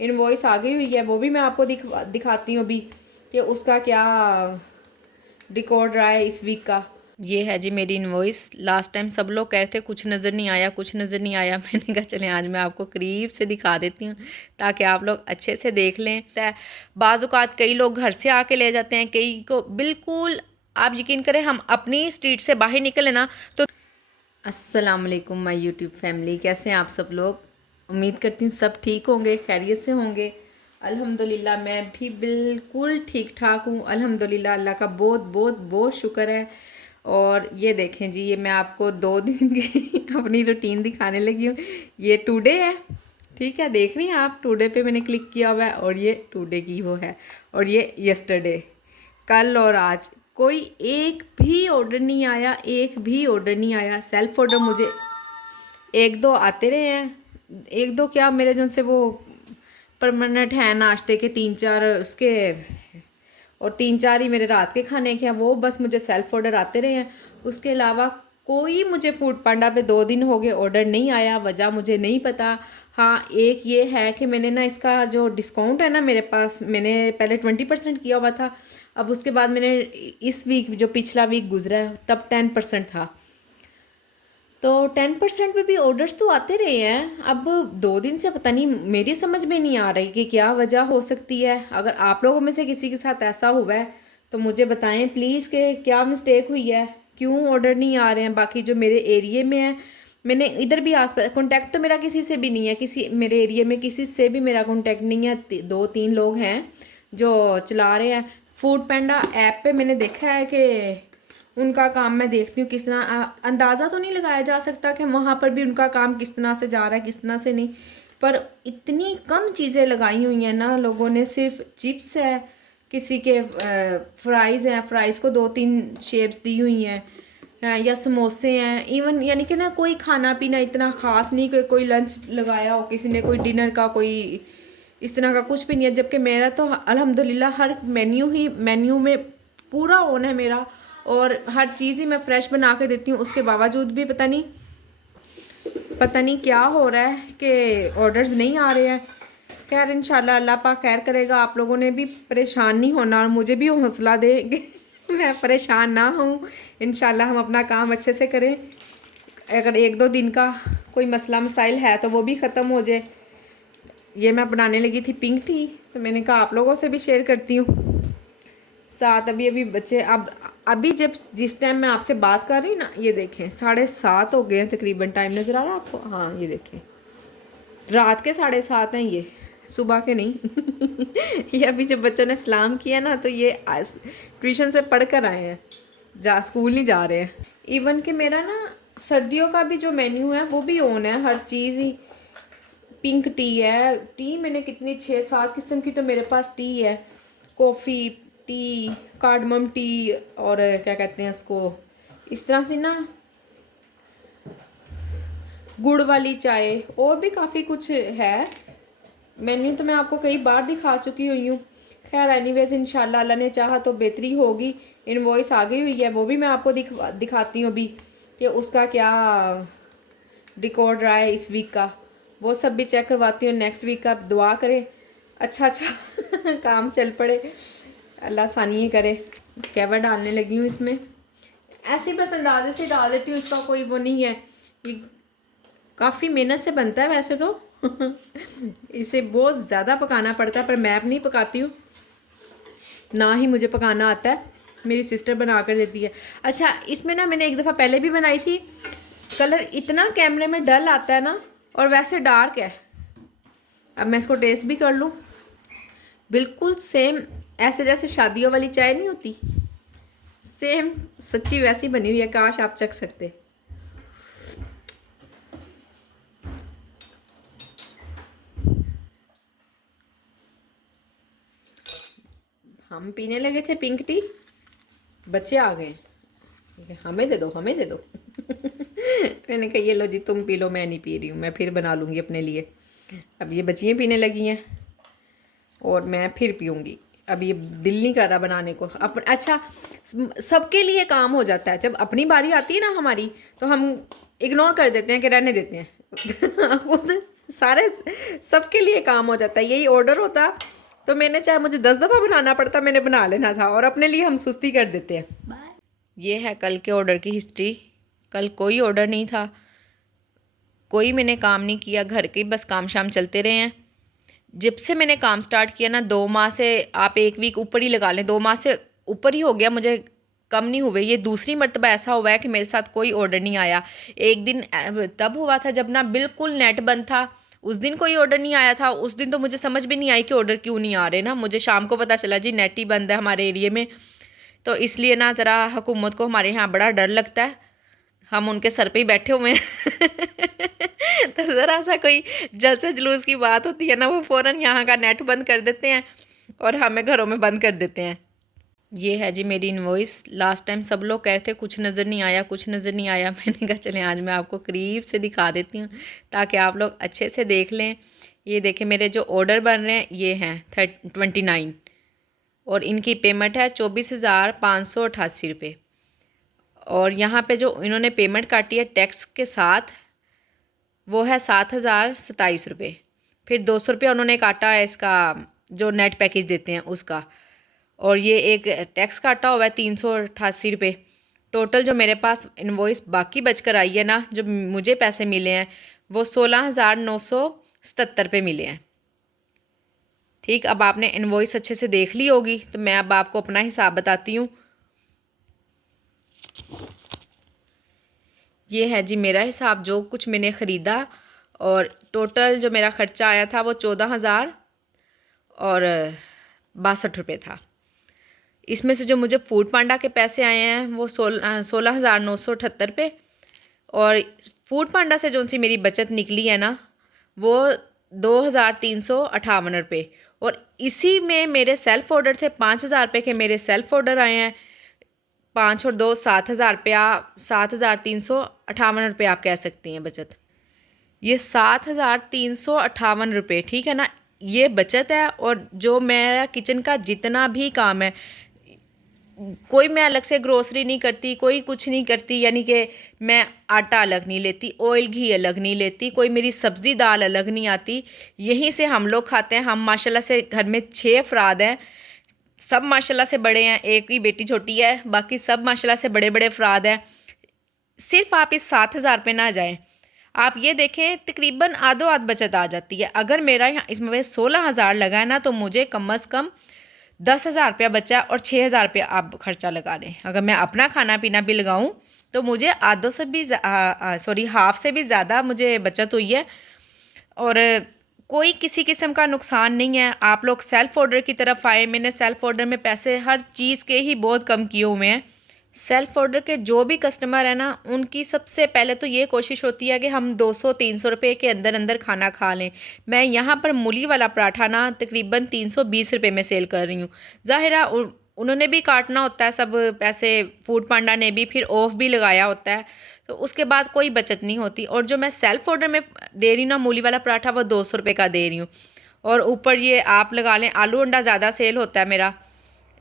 Invoice आ गई हुई है, वो भी मैं आपको दिखाती हूँ अभी कि उसका क्या रिकॉर्ड रहा है इस वीक का। ये है जी मेरी इनवॉइस। लास्ट टाइम सब लोग कह रहे थे कुछ नज़र नहीं आया, कुछ नज़र नहीं आया। मैंने कहा चलें आज मैं आपको करीब से दिखा देती हूँ ताकि आप लोग अच्छे से देख लें। बाज़ औक़ात कई लोग घर से आके ले जाते हैं, कई को बिल्कुल आप यकीन करें हम अपनी स्ट्रीट से बाहर निकले ना तो। अस्सलाम वालेकुम माय यूट्यूब फैमिली, कैसे हैं आप सब लोग। उम्मीद करती हूँ सब ठीक होंगे, खैरियत से होंगे। अल्हम्दुलिल्लाह मैं भी बिल्कुल ठीक ठाक हूँ अल्हम्दुलिल्लाह, अल्लाह का बहुत बहुत बहुत शुक्र है। और ये देखें जी, ये मैं आपको 2 दिन की अपनी रूटीन दिखाने लगी हूँ। ये टुडे है, ठीक है, देख रही हैं आप, टुडे पे मैंने क्लिक किया हुआ है और ये टुडे की वो है। और ये यस्टरडे, कल और आज कोई एक भी ऑर्डर नहीं आया, एक भी ऑर्डर नहीं आया। सेल्फ ऑर्डर मुझे एक दो आते रहे हैं, एक दो क्या मेरे जो से वो परमानेंट हैं नाश्ते के 3-4 उसके, और 3-4 ही मेरे रात के खाने के हैं, वो बस मुझे सेल्फ ऑर्डर आते रहे हैं। उसके अलावा कोई मुझे फूड पांडा पे 2 दिन हो गए ऑर्डर नहीं आया, वजह मुझे नहीं पता। हाँ एक ये है कि मैंने ना इसका जो डिस्काउंट है ना मेरे पास, मैंने पहले 20% किया हुआ था, अब उसके बाद मैंने इस वीक जो पिछला वीक गुजरा है तब 10% था, तो 10% पे भी ऑर्डर्स तो आते रहे हैं। अब 2 दिन से पता नहीं, मेरी समझ में नहीं आ रही कि क्या वजह हो सकती है। अगर आप लोगों में से किसी के साथ ऐसा हुआ है तो मुझे बताएं प्लीज़ कि क्या मिस्टेक हुई है, क्यों ऑर्डर नहीं आ रहे हैं। बाकी जो मेरे एरिए में है, मैंने इधर भी आस पास कॉन्टैक्ट तो मेरा किसी से भी नहीं है, किसी मेरे एरिए में किसी से भी मेरा कॉन्टैक्ट नहीं है। 2-3 लोग हैं जो चला रहे हैं फूड पैंडा ऐप पे। मैंने देखा है कि उनका काम मैं देखती हूँ किस तरह, अंदाज़ा तो नहीं लगाया जा सकता कि वहाँ पर भी उनका काम किस तरह से जा रहा है किस तरह से नहीं, पर इतनी कम चीज़ें लगाई हुई हैं ना लोगों ने। सिर्फ चिप्स है, किसी के फ्राइज़ हैं, फ्राइज़ को 2-3 शेप्स दी हुई हैं, या समोसे हैं इवन, यानी कि ना कोई खाना पीना इतना ख़ास नहीं कि कोई लंच लगाया हो किसी ने, कोई डिनर का कोई इस तरह का कुछ भी नहीं है। जबकि मेरा तो अल्हम्दुलिल्लाह हर मेन्यू में पूरा ऑन है मेरा, और हर चीज़ ही मैं फ़्रेश बना के देती हूँ। उसके बावजूद भी पता नहीं क्या हो रहा है कि ऑर्डर्स नहीं आ रहे हैं। खैर इंशाल्लाह अल्लाह पाक खैर करेगा, आप लोगों ने भी परेशान नहीं होना और मुझे भी हौसला देंगे मैं परेशान ना हूँ। इंशाल्लाह हम अपना काम अच्छे से करें। अगर 1-2 दिन का कोई मसला मसाइल है तो वो भी ख़त्म हो जाए। ये मैं बनाने लगी थी पिंक टी, तो मैंने कहा आप लोगों से भी शेयर करती हूँ साथ। अभी बच्चे अब अभी जब जिस टाइम मैं आपसे बात कर रही ना, ये देखें 7:30 हो गए हैं तकरीबन। टाइम नज़र आ रहा है आपको? हाँ ये देखें, रात के 7:30 हैं, ये सुबह के नहीं ये अभी जब बच्चों ने सलाम किया ना तो ये ट्यूशन से पढ़ कर आए हैं, स्कूल नहीं जा रहे हैं। इवन कि मेरा ना सर्दियों का भी जो मेन्यू है वो भी ऑन है, हर चीज़ ही। पिंक टी है, टी मैंने कितनी 6-7 किस्म की तो मेरे पास टी है। कॉफ़ी टी, कार्डमम टी, और क्या कहते हैं उसको, इस तरह से ना गुड़ वाली चाय, और भी काफ़ी कुछ है। मेन्यू तो मैं आपको कई बार दिखा चुकी हुई हूँ। खैर एनीवेज इंशाल्लाह अल्लाह ने चाहा तो बेहतरी होगी। इनवॉइस आ गई हुई है, वो भी मैं आपको दिखाती हूँ अभी कि उसका क्या रिकॉर्ड रहा है इस वीक का, वो सब भी चेक करवाती हूँ। नेक्स्ट वीक का दुआ करें अच्छा काम चल पड़े, अल्लाह आसानी करे। कैवर डालने लगी हूँ इसमें, ऐसे बस अंदाजे से डाल देती हूँ, उसका कोई वो नहीं है। ये काफ़ी मेहनत से बनता है वैसे तो इसे बहुत ज़्यादा पकाना पड़ता है, पर मैं नहीं पकाती हूँ, ना ही मुझे पकाना आता है, मेरी सिस्टर बना कर देती है। अच्छा इसमें ना मैंने एक दफ़ा पहले भी बनाई थी, कलर इतना कैमरे में डल आता है ना, और वैसे डार्क है। अब मैं इसको टेस्ट भी कर लूँ, बिल्कुल सेम ऐसे जैसे शादियों वाली चाय नहीं होती, सेम सच्ची वैसी बनी हुई है। काश आप चख सकते। हम पीने लगे थे पिंक टी, बच्चे आ गए, हमें दे दो हमें दे दो मैंने कहा ये लो जी तुम पी लो, मैं नहीं पी रही हूँ, मैं फिर बना लूँगी अपने लिए। अब ये बच्चियाँ पीने लगी हैं और मैं फिर पीऊँगी। अब ये दिल नहीं कर रहा बनाने को। अच्छा सबके लिए काम हो जाता है, जब अपनी बारी आती है ना हमारी, तो हम इग्नोर कर देते हैं कि रहने देते हैं खुद सारे सबके लिए काम हो जाता है। यही ऑर्डर होता तो मैंने चाहे मुझे 10 दफ़ा बनाना पड़ता, मैंने बना लेना था। और अपने लिए हम सुस्ती कर देते हैं। ये है कल के ऑर्डर की हिस्ट्री। कल कोई ऑर्डर नहीं था, कोई मैंने काम नहीं किया, घर के बस काम शाम चलते रहे हैं। जब से मैंने काम स्टार्ट किया ना, 2 माह से, आप 1 वीक ऊपर ही लगा लें, 2 माह से ऊपर ही हो गया, मुझे कम नहीं हुए। ये दूसरी मर्तबा ऐसा हुआ है कि मेरे साथ कोई ऑर्डर नहीं आया। एक दिन तब हुआ था जब ना बिल्कुल नेट बंद था, उस दिन कोई ऑर्डर नहीं आया था। उस दिन तो मुझे समझ भी नहीं आई कि ऑर्डर क्यों नहीं आ रहे ना। मुझे शाम को पता चला जी नेट ही बंद है हमारे एरिए में। तो इसलिए ना ज़रा हुकूमत को हमारे यहाँ बड़ा डर लगता है, हम उनके सर पे ही बैठे हुए हैं। तो ज़रा सा कोई जल से जुलूस की बात होती है ना, वो फ़ौरन यहाँ का नेट बंद कर देते हैं और हमें घरों में बंद कर देते हैं। ये है जी मेरी इनवॉइस। लास्ट टाइम सब लोग कह रहे थे कुछ नज़र नहीं आया, कुछ नज़र नहीं आया। मैंने कहा चलें आज मैं आपको करीब से दिखा देती हूँ ताकि आप लोग अच्छे से देख लें। ये देखें मेरे जो ऑर्डर बन रहे हैं ये हैं 29 और इनकी पेमेंट है 24,588 रुपये। और यहाँ पे जो इन्होंने पेमेंट काटी है टैक्स के साथ वो है 7,027 रुपये। फिर 200 रुपया उन्होंने काटा है इसका जो नेट पैकेज देते हैं उसका, और ये एक टैक्स काटा हुआ है 388 रुपये। टोटल जो मेरे पास इनवॉइस बाकी बचकर आई है ना, जो मुझे पैसे मिले हैं वो 16,977 रुपये मिले हैं। ठीक, अब आपने इनवॉइस अच्छे से देख ली होगी तो मैं अब आपको अपना हिसाब बताती हूँ। ये है जी मेरा हिसाब, जो कुछ मैंने ख़रीदा, और टोटल जो मेरा ख़र्चा आया था वो 14,000 और 62 रुपये था। इसमें से जो मुझे फूड पांडा के पैसे आए हैं वो 16,978 रुपये, और फूड पांडा से जो सी मेरी बचत निकली है ना वो 2,358 रुपये। और इसी में मेरे सेल्फ़ ऑर्डर थे 5,000 रुपये के, मेरे सेल्फ़ ऑर्डर आए हैं 5 और 2 7,000 रुपया, 7,358 रुपये आप कह सकती हैं बचत। ये 7,358 रुपये, ठीक है ना, ये बचत है। और जो मेरा किचन का जितना भी काम है, कोई मैं अलग से ग्रोसरी नहीं करती, कोई कुछ नहीं करती, यानी कि मैं आटा अलग नहीं लेती, ऑयल घी अलग नहीं लेती, कोई मेरी सब्ज़ी दाल अलग नहीं आती, यहीं से हम लोग खाते हैं। हम माशाल्लाह से घर में 6 अफराद हैं, सब माशाल्लाह से बड़े हैं, एक ही बेटी छोटी है, बाकी सब माशाल्लाह से बड़े बड़े अफराद हैं। सिर्फ आप इस 7,000 पे ना जाएं, आप ये देखें तकरीबन आधो आध बचत आ जाती है। अगर मेरा यहाँ इसमें 16,000 लगा है ना तो मुझे कम अज़ कम 10,000 रुपया बचा और 6,000 रुपया आप खर्चा लगा लें। अगर मैं अपना खाना पीना भी लगाऊं तो मुझे आधों से भी हाफ से भी ज़्यादा मुझे बचत हुई है, और कोई किसी किस्म का नुकसान नहीं है। आप लोग सेल्फ़ ऑर्डर की तरफ आए, मैंने सेल्फ़ ऑर्डर में पैसे हर चीज़ के ही बहुत कम किए हुए हैं। सेल्फ़ ऑर्डर के जो भी कस्टमर है ना, उनकी सबसे पहले तो ये कोशिश होती है कि हम 200-300 रुपये के अंदर अंदर खाना खा लें। मैं यहाँ पर मूली वाला पराठा ना तकरीबन 320 रुपये में सेल कर रही हूँ। ज़ाहिरा उन्होंने भी काटना होता है सब पैसे, फूड पांडा ने भी फिर ऑफ भी लगाया होता है, तो उसके बाद कोई बचत नहीं होती। और जो मैं सेल्फ़ ऑर्डर में दे रही हूँ ना मूली वाला पराठा, वो 200 रुपये का दे रही हूँ। और ऊपर ये आप लगा लें आलू अंडा ज़्यादा सेल होता है मेरा,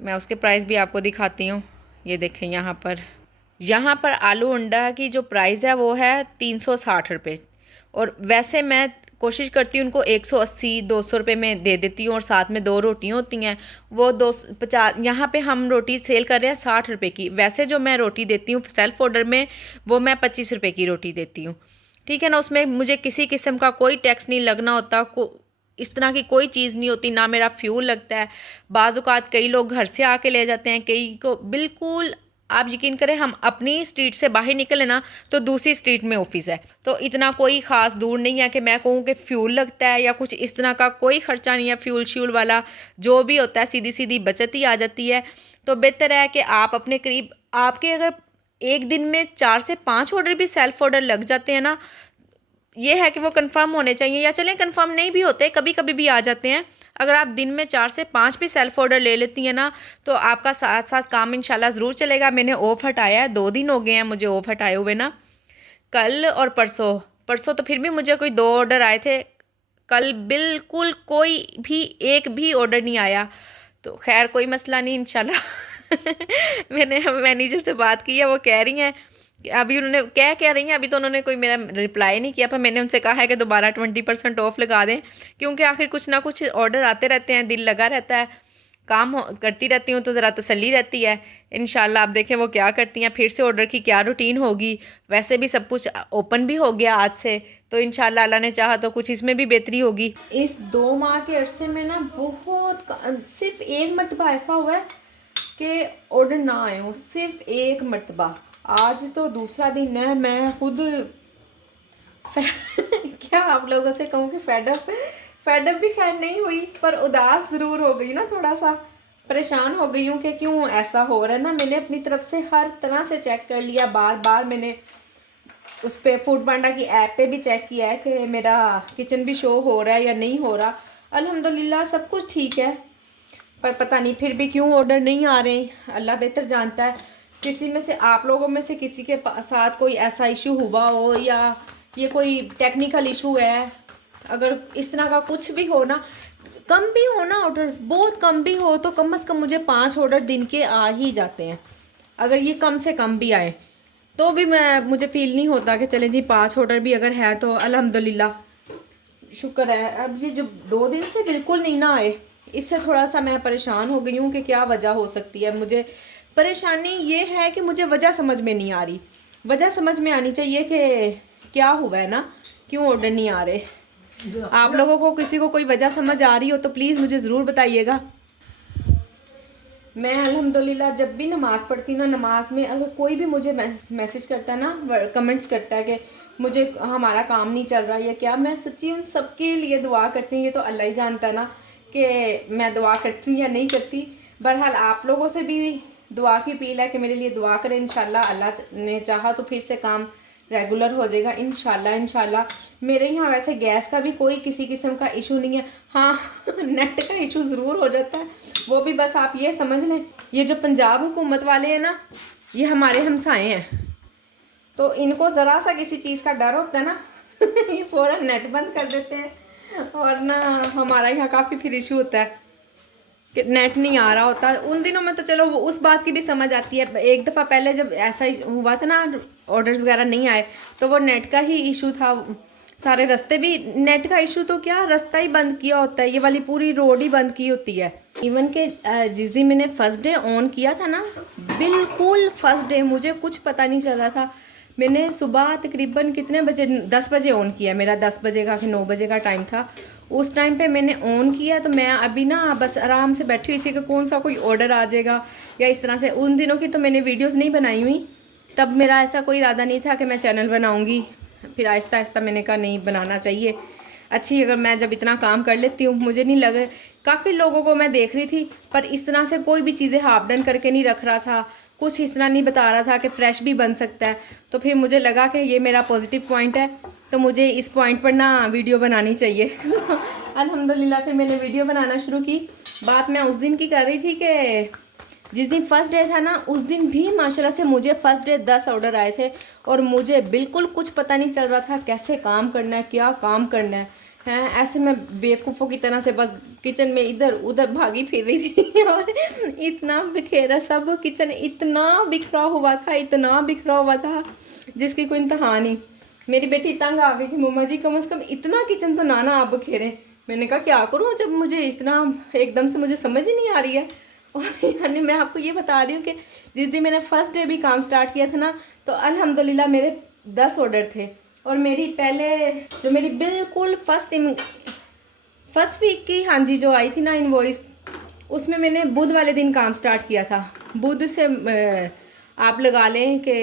मैं उसके प्राइस भी आपको दिखाती हूँ। ये देखें यहाँ पर आलू अंडा की जो प्राइस है वो है 360 रुपये, और वैसे मैं कोशिश करती हूँ उनको 180-200 रुपये में दे देती हूँ, और साथ में 2 रोटियाँ होती हैं वो 250। यहाँ पे हम रोटी सेल कर रहे हैं 60 रुपये की। वैसे जो मैं रोटी देती हूँ सेल्फ़ ऑर्डर में वो मैं 25 रुपये की रोटी देती हूँ, ठीक है ना। उसमें मुझे किसी किस्म का कोई टैक्स नहीं लगना होता, इस तरह की कोई चीज़ नहीं होती, ना मेरा फ्यूल लगता है। बाज़ औक़ात कई लोग घर से आके ले जाते हैं, कई को बिल्कुल आप यकीन करें हम अपनी स्ट्रीट से बाहर निकले ना तो दूसरी स्ट्रीट में ऑफिस है, तो इतना कोई ख़ास दूर नहीं है कि मैं कहूँ कि फ्यूल लगता है या कुछ इस तरह का कोई ख़र्चा नहीं है। फ्यूल श्यूल वाला जो भी होता है सीधी सीधी बचत ही आ जाती है। तो बेहतर है कि आप अपने करीब, आपके अगर एक दिन में 4 से 5 ऑर्डर भी सेल्फ़ ऑर्डर लग जाते हैं ना, ये है कि वो कंफर्म होने चाहिए, या चलें कंफर्म नहीं भी होते, कभी कभी भी आ जाते हैं। अगर आप दिन में 4 से 5 भी सेल्फ़ ऑर्डर ले लेती हैं ना तो आपका साथ साथ काम इंशाल्लाह ज़रूर चलेगा। मैंने ऑफ हटाया है, 2 दिन हो गए हैं मुझे ऑफ हटाए हुए ना, कल और परसों तो फिर भी मुझे कोई 2 ऑर्डर आए थे, कल बिल्कुल कोई भी एक भी ऑर्डर नहीं आया। तो खैर कोई मसला नहीं इंशाल्लाह। मैंने मैनेजर से बात की है, वो कह रही हैं अभी उन्होंने क्या रही हैं, अभी तो उन्होंने कोई मेरा रिप्लाई नहीं किया, पर मैंने उनसे कहा है कि दोबारा 20% ऑफ लगा दें, क्योंकि आखिर कुछ ना कुछ ऑर्डर आते रहते हैं, दिल लगा रहता है, काम करती रहती हूँ तो ज़रा तसल्ली रहती है। इंशाल्लाह आप देखें वो क्या करती हैं, फिर से ऑर्डर की क्या रूटीन होगी। वैसे भी सब कुछ ओपन भी हो गया आज से, तो इंशाल्लाह अल्लाह ने चाहा तो कुछ इसमें भी बेहतरी होगी। इस 2 माह के अरसे में ना बहुत सिर्फ एक मरतबा ऐसा हुआ है कि ऑर्डर ना आए हो, सिर्फ एक मरतबा। आज तो दूसरा दिन है, मैं खुद क्या आप लोगों से कहूँ कि फेडअप भी खैर नहीं हुई, पर उदास ज़रूर हो गई ना, थोड़ा सा परेशान हो गई हूँ कि क्यों ऐसा हो रहा है ना। मैंने अपनी तरफ से हर तरह से चेक कर लिया, बार बार मैंने उस पर फूड पांडा की ऐप पे भी चेक किया है कि मेरा किचन भी शो हो रहा है या नहीं हो रहा। अल्हम्दुलिल्लाह सब कुछ ठीक है, पर पता नहीं फिर भी क्यों ऑर्डर नहीं आ रहे, अल्लाह बेहतर जानता है। किसी में से आप लोगों में से किसी के साथ कोई ऐसा इशू हुआ हो या ये कोई टेक्निकल इशू है, अगर इस तरह का कुछ भी हो ना, कम भी हो ना ऑर्डर, बहुत कम भी हो, तो कम से कम मुझे 5 ऑर्डर दिन के आ ही जाते हैं। अगर ये कम से कम भी आए तो भी मुझे फील नहीं होता कि चले जी 5 ऑर्डर भी अगर है तो अल्हम्दुलिल्लाह शुक्र है। अब ये जो 2 दिन से बिल्कुल नहीं ना आए, इससे थोड़ा सा मैं परेशान हो गई हूँ कि क्या वजह हो सकती है। मुझे परेशानी ये है कि मुझे वजह समझ में नहीं आ रही, वजह समझ में आनी चाहिए कि क्या हुआ है ना, क्यों ऑर्डर नहीं आ रहे। आप लोगों को किसी को कोई वजह समझ आ रही हो तो प्लीज़ मुझे ज़रूर बताइएगा। मैं अल्हम्दुलिल्लाह जब भी नमाज़ पढ़ती ना, नमाज में अगर कोई भी मुझे मैसेज करता है ना, कमेंट्स करता है कि मुझे हमारा काम नहीं चल रहा या क्या, मैं सच्ची उन सबके लिए दुआ करती हूँ। ये तो अल्लाह ही जानता है ना कि मैं दुआ करती हूँ या नहीं करती। बहरहाल आप लोगों से भी दुआ की अपील है कि मेरे लिए दुआ करें। इंशाल्लाह अल्लाह ने चाहा तो फिर से काम रेगुलर हो जाएगा इंशाल्लाह। मेरे यहाँ वैसे गैस का भी कोई किसी किस्म का इशू नहीं है, हाँ नेट का इशू ज़रूर हो जाता है, वो भी बस आप ये समझ लें, ये जो पंजाब हुकूमत वाले हैं ना, ये हमारे हमसाए हैं, तो इनको ज़रा सा किसी चीज़ का डर होता है ना ये फ़ौरन नेट बंद कर देते हैं, और ना हमारा यहाँ काफ़ी फिर इशू होता है कि नेट नहीं आ रहा होता। उन दिनों में तो चलो वो उस बात की भी समझ आती है, एक दफ़ा पहले जब ऐसा हुआ था ना, ऑर्डर्स वगैरह नहीं आए, तो वो नेट का ही इशू था। सारे रास्ते भी नेट का इशू, तो क्या रास्ता ही बंद किया होता है, ये वाली पूरी रोड ही बंद की होती है। इवन के जिस दिन मैंने फ़र्स्ट डे ऑन किया था ना, बिल्कुल फ़र्स्ट डे मुझे कुछ पता नहीं चल रहा था। मैंने सुबह तकरीबन कितने बजे, 10 बजे ऑन किया, मेरा 10 बजे का कि 9 बजे का टाइम था। उस टाइम पे मैंने ऑन किया, तो मैं अभी ना बस आराम से बैठी हुई थी कि कौन सा कोई ऑर्डर आ जाएगा या इस तरह से। उन दिनों की तो मैंने वीडियोस नहीं बनाई हुई, तब मेरा ऐसा कोई इरादा नहीं था कि मैं चैनल बनाऊंगी। फिर आहिस्ता आहिस्ता मैंने कहा नहीं बनाना चाहिए, अच्छी अगर मैं जब इतना काम कर लेती हूँ। मुझे नहीं लगे, काफ़ी लोगों को मैं देख रही थी पर इस तरह से कोई भी चीज़ें हाफ डन करके नहीं रख रहा था, कुछ इस तरह नहीं बता रहा था कि फ़्रेश भी बन सकता है। तो फिर मुझे लगा कि ये मेरा पॉजिटिव पॉइंट है, तो मुझे इस पॉइंट पर ना वीडियो बनानी चाहिए अल्हम्दुलिल्लाह फिर मैंने वीडियो बनाना शुरू की। बात मैं उस दिन की कर रही थी कि जिस दिन फर्स्ट डे था ना, उस दिन भी माशाल्लाह से मुझे फर्स्ट डे 10 ऑर्डर आए थे, और मुझे बिल्कुल कुछ पता नहीं चल रहा था कैसे काम करना है, क्या काम करना है। ऐसे मैं बेवकूफ़ों की तरह से बस किचन में इधर उधर भागी फिर रही थी और इतना बिखेरा, सब किचन इतना बिखरा हुआ था, इतना बिखरा हुआ था जिसकी कोई इंतहा नहीं। मेरी बेटी तंग आ गई कि मम्मा जी कम से कम इतना किचन तो ना आप बिखेरें। मैंने कहा क्या करूँ जब मुझे इतना एकदम से मुझे समझ ही नहीं आ रही है। और यानी मैं आपको ये बता रही हूँ कि जिस दिन मैंने फ़र्स्ट डे भी काम स्टार्ट किया था ना, तो अल्हम्दुलिल्लाह मेरे 10 ऑर्डर थे। और मेरी पहले जो मेरी बिल्कुल फर्स्ट वीक की, हाँ जी, जो आई थी ना इनवॉइस, उसमें मैंने बुध वाले दिन काम स्टार्ट किया था। बुध से आप लगा लें कि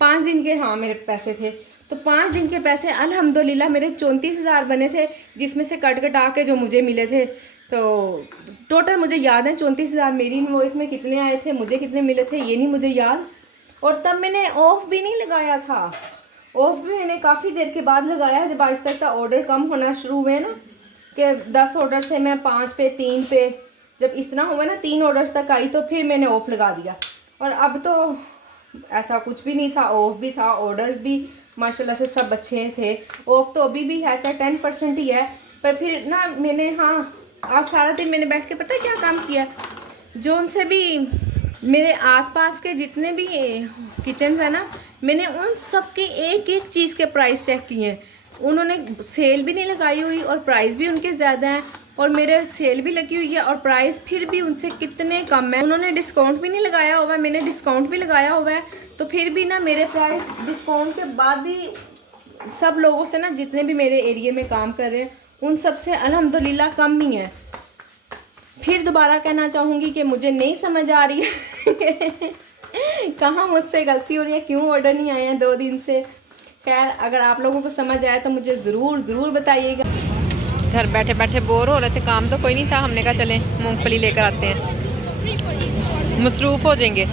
5 दिन के, हाँ, मेरे पैसे थे। तो 5 दिन के पैसे अल्हम्दुलिल्लाह मेरे 34,000 बने थे, जिसमें से कट कटा के जो मुझे मिले थे, तो टोटल मुझे याद है 34,000 मेरी इनवॉइस में कितने आए थे, मुझे कितने मिले थे ये नहीं मुझे याद। और तब मैंने ऑफ भी नहीं लगाया था, ऑफ भी मैंने काफ़ी देर के बाद लगाया, जब आहिस्ता आहिस्ता ऑर्डर कम होना शुरू हुए ना, कि 10 ऑर्डर से मैं 5 पे 3 पे, जब इस तरह हुआ ना 3 ऑर्डर्स तक आई, तो फिर मैंने ऑफ़ लगा दिया। और अब तो ऐसा कुछ भी नहीं था, ऑफ भी था, ऑर्डर्स भी माशाल्लाह से सब अच्छे थे। ऑफ तो अभी भी है, चाहे 10% ही है, पर फिर ना मैंने, हाँ, आज सारा दिन मैंने बैठ के पता है क्या काम किया, जो उनसे भी मेरे आसपास के जितने भी किचन है ना, मैंने उन सब के एक एक चीज़ के प्राइस चेक किए हैं। उन्होंने सेल भी नहीं लगाई हुई और प्राइस भी उनके ज़्यादा हैं, और मेरे सेल भी लगी हुई है और प्राइस फिर भी उनसे कितने कम है। उन्होंने डिस्काउंट भी नहीं लगाया हुआ है, मैंने डिस्काउंट भी लगाया हुआ है, तो फिर भी ना मेरे प्राइस डिस्काउंट के बाद भी सब लोगों से ना, जितने भी मेरे एरिया में काम कर रहे हैं उन सब से अल्हम्दुलिल्लाह कम ही है। फिर दोबारा कहना चाहूँगी कि मुझे नहीं समझ आ रही है कहाँ मुझसे गलती हो रही है, क्यों ऑर्डर नहीं आए हैं 2 दिन से। खैर अगर आप लोगों को समझ आया तो मुझे ज़रूर बताइएगा। घर बैठे बैठे बोर हो रहे थे, काम तो कोई नहीं था, हमने कहा चलें मूंगफली लेकर आते हैं, मसरूफ़ हो जाएंगे।